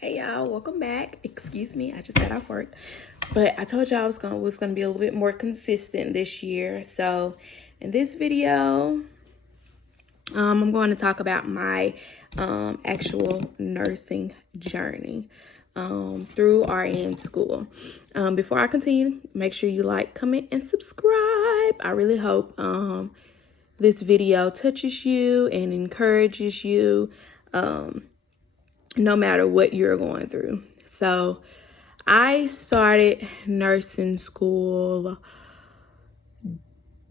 Hey y'all, welcome back. Excuse me, I just got off work. But I told y'all I was gonna be a little bit more consistent this year. So in this video, I'm going to talk about my actual nursing journey through RN school. Before I continue, make sure you like, comment, and subscribe. I really hope this video touches you and encourages you. No matter what you're going through. So I started nursing school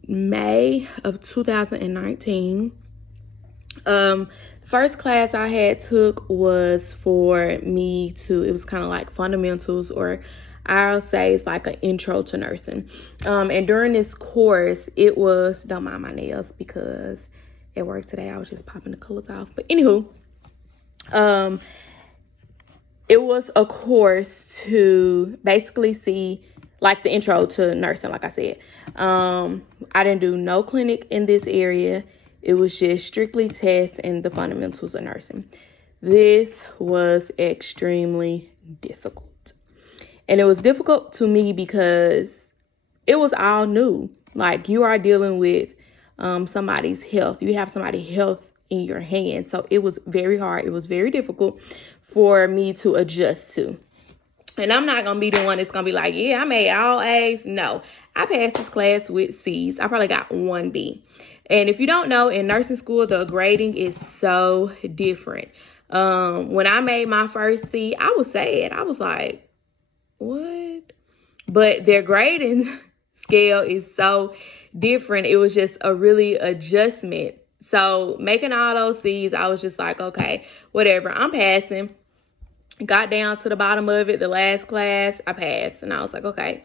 May of 2019. First class I had took was for me to, it was kind of like fundamentals, or I'll say it's like an intro to nursing. And during this course, it was, don't mind my nails because at work today I was just popping the colors off. But anywho, it was a course to basically see like the intro to nursing, like I said. I didn't do no clinic in this area. It was just strictly tests and the fundamentals of nursing. This was extremely difficult. And it was difficult to me because it was all new. Like, you are dealing with somebody's health. You have somebody's health in your hands. So it was very hard. It was very difficult for me to adjust to. And I'm not going to be the one that's going to be like, yeah, I made all A's. No, I passed this class with C's. I probably got 1B. And if you don't know, in nursing school, the grading is so different. When I made my first C, I was sad. I was like, what? But their grading scale is so different. It was just a really adjustment. So making all those C's, I was just like, okay, whatever, I'm passing. Got down to the bottom of it, the last class, I passed. And I was like, okay,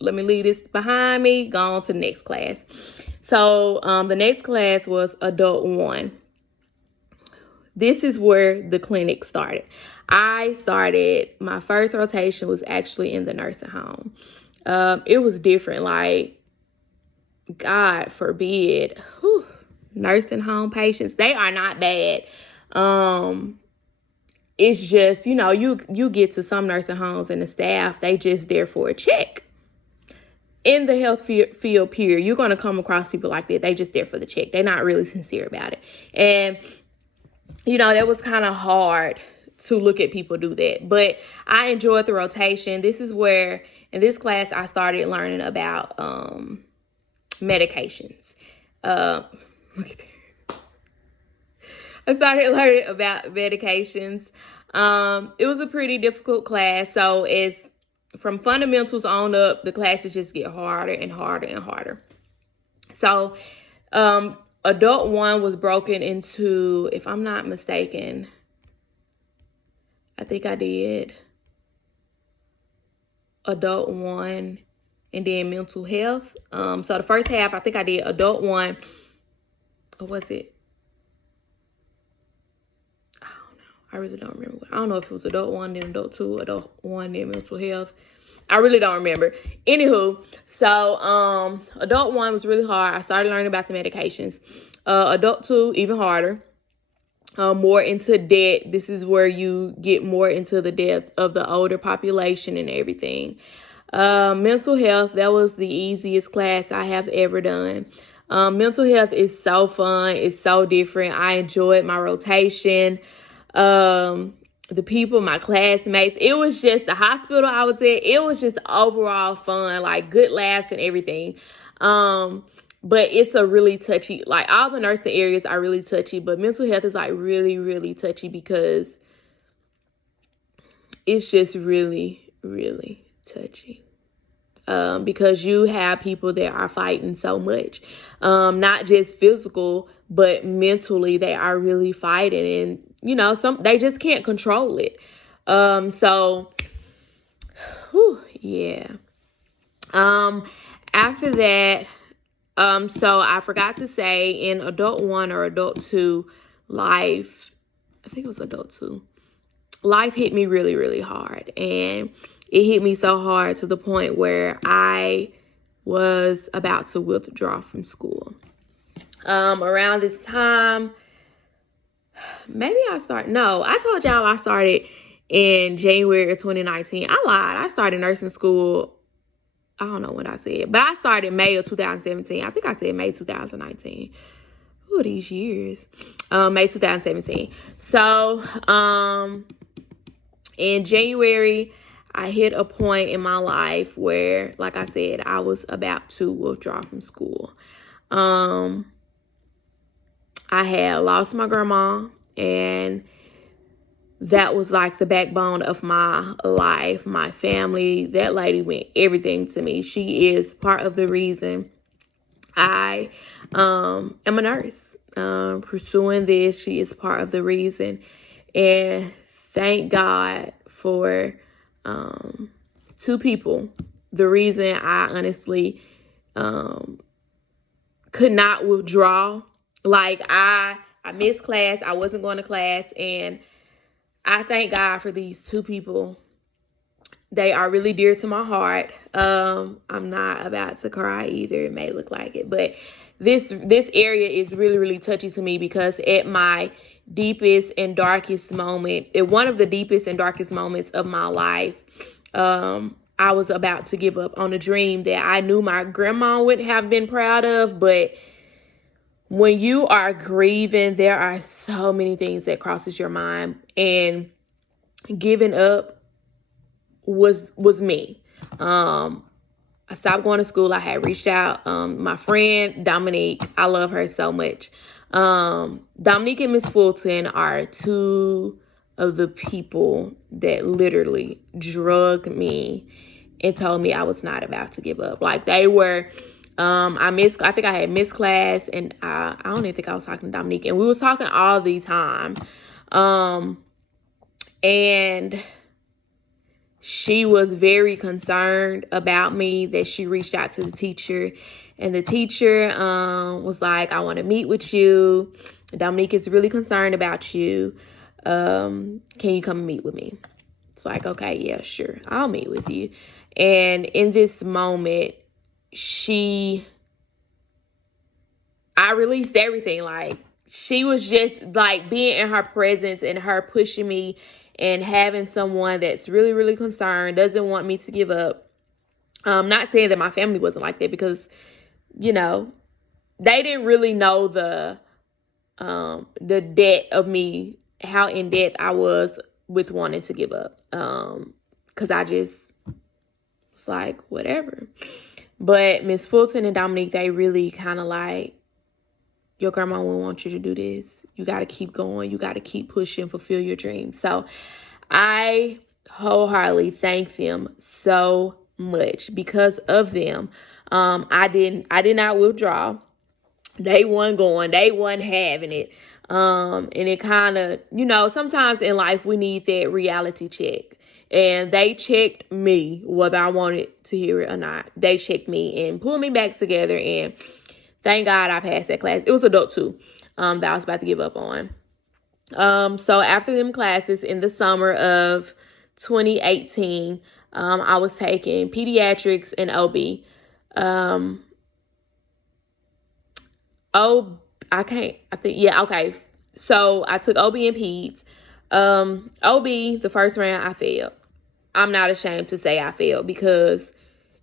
let me leave this behind me, go on to the next class. So the next class was Adult 1. This is where the clinic started. My first rotation was actually in the nursing home. It was different, like, God forbid, nursing home patients, they are not bad. It's just, you get to some nursing homes and the staff, they just there for a check. In the health field period, you're going to come across people like that. They just there for the check. They're not really sincere about it. And, that was kind of hard to look at people do that. But I enjoyed the rotation. This is where, in this class, I started learning about medications. Look at that. I started learning about medications. It was a pretty difficult class. So from fundamentals on up, the classes just get harder and harder and harder. So Adult 1 was broken into, if I'm not mistaken, I think I did Adult 1 and then mental health. So the first half, I think I did Adult 1. Or was it? I really don't remember. I don't know if it was Adult 1, then Adult 2, Adult 1, then mental health. I really don't remember. Anywho, so Adult 1 was really hard. I started learning about the medications. Adult 2, even harder. More into debt. This is where you get more into the deaths of the older population and everything. Mental health, that was the easiest class I have ever done. Mental health is so fun. It's so different. I enjoyed my rotation. The people, my classmates, it was just the hospital I was at. It was just overall fun, like good laughs and everything. But it's a really touchy, like all the nursing areas are really touchy, but mental health is like really, really touchy because it's just really, really touchy. Because you have people that are fighting so much, not just physical, but mentally they are really fighting, and they just can't control it. Yeah. After that, so I forgot to say, in Adult 1 or Adult 2, I think it was Adult 2, life hit me really, really hard. And it hit me so hard to the point where I was about to withdraw from school. Around this time, I told y'all I started in January of 2019. I lied. I started nursing school. I don't know what I said, but I started May of 2017. I think I said May 2019. Who are these years? May 2017. So, in January, I hit a point in my life where, like I said, I was about to withdraw from school. I had lost my grandma, and that was like the backbone of my life, my family. That lady meant everything to me. She is part of the reason I am a nurse. Pursuing this, she is part of the reason. And thank God for two people. The reason I honestly could not withdraw. Like I missed class. I wasn't going to class, and I thank God for these two people. They are really dear to my heart. I'm not about to cry either. It may look like it, but this area is really, really touchy to me, because at my deepest and darkest moment, at one of the deepest and darkest moments of my life, I was about to give up on a dream that I knew my grandma would have been proud of. But when you are grieving, there are so many things that crosses your mind, and giving up was me. I stopped going to school. I had reached out. My friend Dominique, I love her so much. Dominique and Miss Fulton are two of the people that literally drugged me and told me I was not about to give up. Like, they were, I think I had missed class, and I don't even think I was talking to Dominique, and we was talking all the time. And she was very concerned about me, that she reached out to the teacher, and the teacher was like, I want to meet with you. Dominique is really concerned about you. Can you come and meet with me? It's like, okay, yeah, sure. I'll meet with you. And in this moment, I released everything. Like, she was just like being in her presence and her pushing me, and having someone that's really, really concerned, doesn't want me to give up. Not saying that my family wasn't like that, because, you know, they didn't really know the debt of me, how in debt I was with wanting to give up. Because I just was like, whatever. But Miss Fulton and Dominique, they really kind of like, your grandma won't want you to do this. You got to keep going. You got to keep pushing, fulfill your dreams. So I wholeheartedly thank them so much. Because of them, I did not withdraw. They wasn't going. They wasn't having it. And it kind of, you know, sometimes in life we need that reality check. And they checked me, whether I wanted to hear it or not. They checked me and pulled me back together, and thank God I passed that class. It was adult too, that I was about to give up on. So after them classes in the summer of 2018, I was taking pediatrics and OB. So I took OB and peds. OB, the first round, I failed. I'm not ashamed to say I failed, because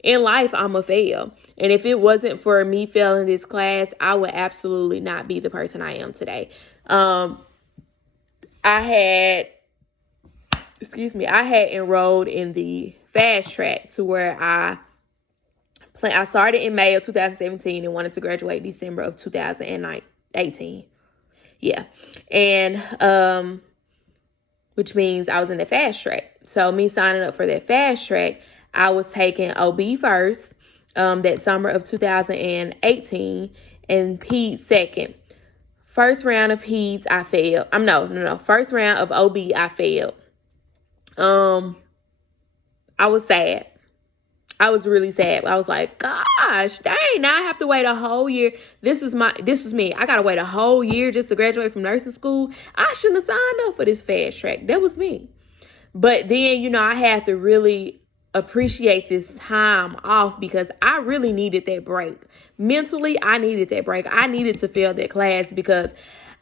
in life, I'm a fail. And if it wasn't for me failing this class, I would absolutely not be the person I am today. I had enrolled in the fast track, to where I started in May of 2017 and wanted to graduate December of 2018. Yeah. And, which means I was in the fast track. So me signing up for that fast track, I was taking OB first, that summer of 2018, and peds second. First round of peds, I failed. First round of OB, I failed. I was sad. I was really sad. I was like, gosh, dang, now I have to wait a whole year. This is me. I got to wait a whole year just to graduate from nursing school. I shouldn't have signed up for this fast track. That was me. But then, you know, I had to really appreciate this time off, because I really needed that break. Mentally, I needed that break. I needed to fail that class, because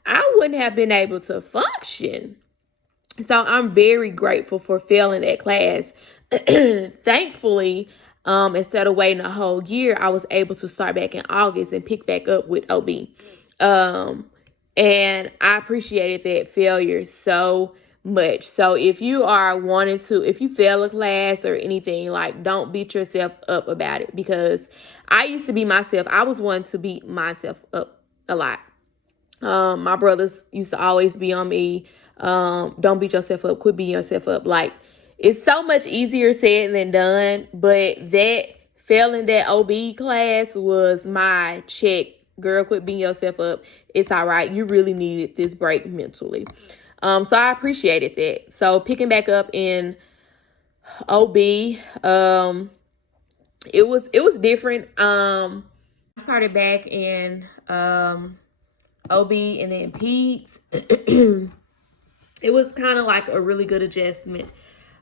I wouldn't have been able to function So I'm very grateful for failing that class. Thankfully, instead of waiting a whole year, I was able to start back in August and pick back up with OB. Um, and I appreciated that failure so much. So if you are wanting to, if you fail a class or anything, like, don't beat yourself up about it, because I used to be myself. I was one to beat myself up a lot. My brothers used to always be on me. Don't beat yourself up. Quit beating yourself up. Like, it's so much easier said than done. But that failing that OB class was my check. Girl, quit beating yourself up. It's all right. You really needed this break mentally. So I appreciated that. So picking back up in OB, it was different. I started back in OB and then Peds. It was kind of like a really good adjustment.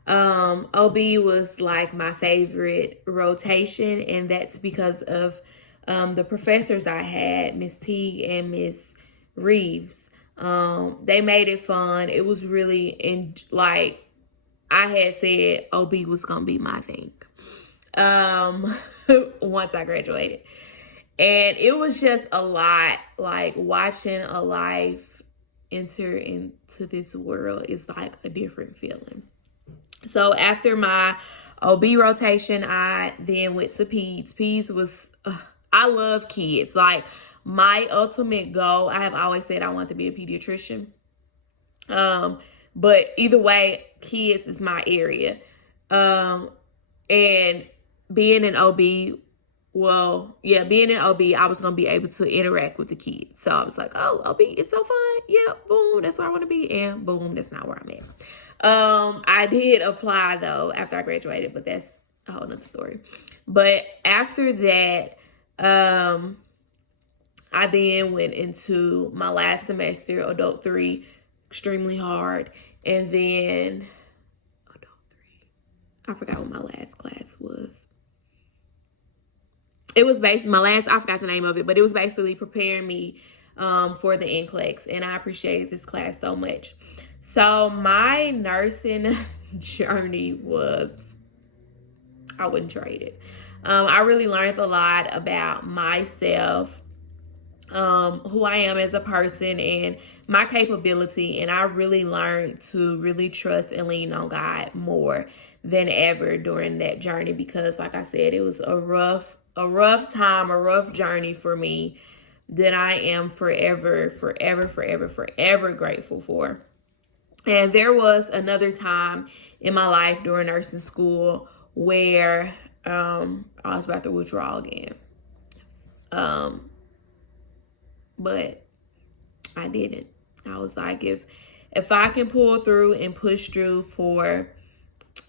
OB was like my favorite rotation, and that's because of the professors I had, Miss Teague and Miss Reeves. They made it fun. It was really like I had said OB was gonna be my thing. Once I graduated. And it was just a lot, like watching a life enter into this world is like a different feeling. So after my OB rotation, I then went to Peds. Peds was, I love kids. Like, my ultimate goal, I have always said I want to be a pediatrician. But either way, kids is my area. And being an OB, being an OB, I was going to be able to interact with the kids. So I was like, oh, OB, it's so fun. Yeah, boom, that's where I want to be. And boom, that's not where I'm at. I did apply, though, after I graduated, but that's a whole nother story. But after that, I then went into my last semester, Adult 3, extremely hard. And then, Adult 3, I forgot what my last class was. It was basically I forgot the name of it, but it was basically preparing me for the NCLEX, and I appreciated this class so much. So my nursing journey was, I wouldn't trade it. I really learned a lot about myself, who I am as a person, and my capability, and I really learned to really trust and lean on God more than ever during that journey, because like I said, it was a rough time, a rough journey for me that I am forever grateful for. And there was another time in my life during nursing school where I was about to withdraw again. But I didn't. I was like, if I can pull through and push through for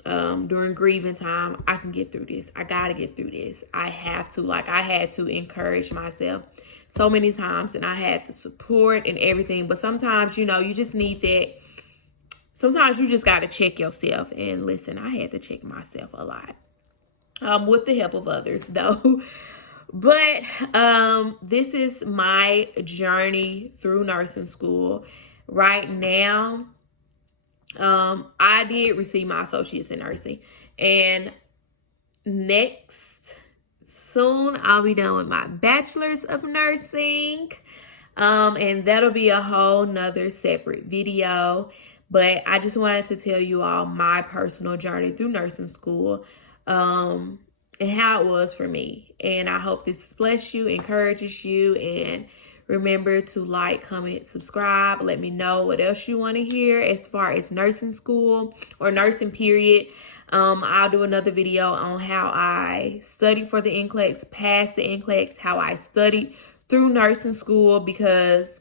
during grieving time, I can get through this. I gotta get through this. I have to. Like, I had to encourage myself so many times, and I had the support and everything. But sometimes, you just need that. Sometimes you just gotta check yourself. And listen, I had to check myself a lot, with the help of others, though. But this is my journey through nursing school. Right now, I did receive my associates in nursing, and soon I'll be done with my bachelor's of nursing, and that'll be a whole nother separate video. But I just wanted to tell you all my personal journey through nursing school, and how it was for me. And I hope this bless you, encourages you, and remember to like, comment, subscribe. Let me know what else you want to hear as far as nursing school or nursing period. I'll do another video on how I studied for the NCLEX, passed the NCLEX, how I studied through nursing school, because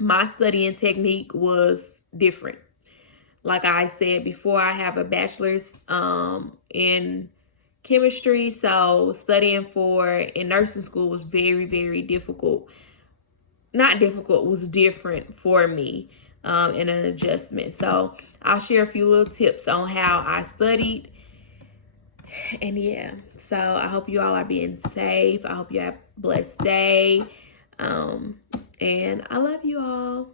my studying technique was different. Like I said before, I have a bachelor's in chemistry, so studying in nursing school was very, very difficult. Not difficult, was different for me, and an adjustment. So I'll share a few little tips on how I studied. And yeah, so I hope you all are being safe. I hope you have a blessed day. And I love you all.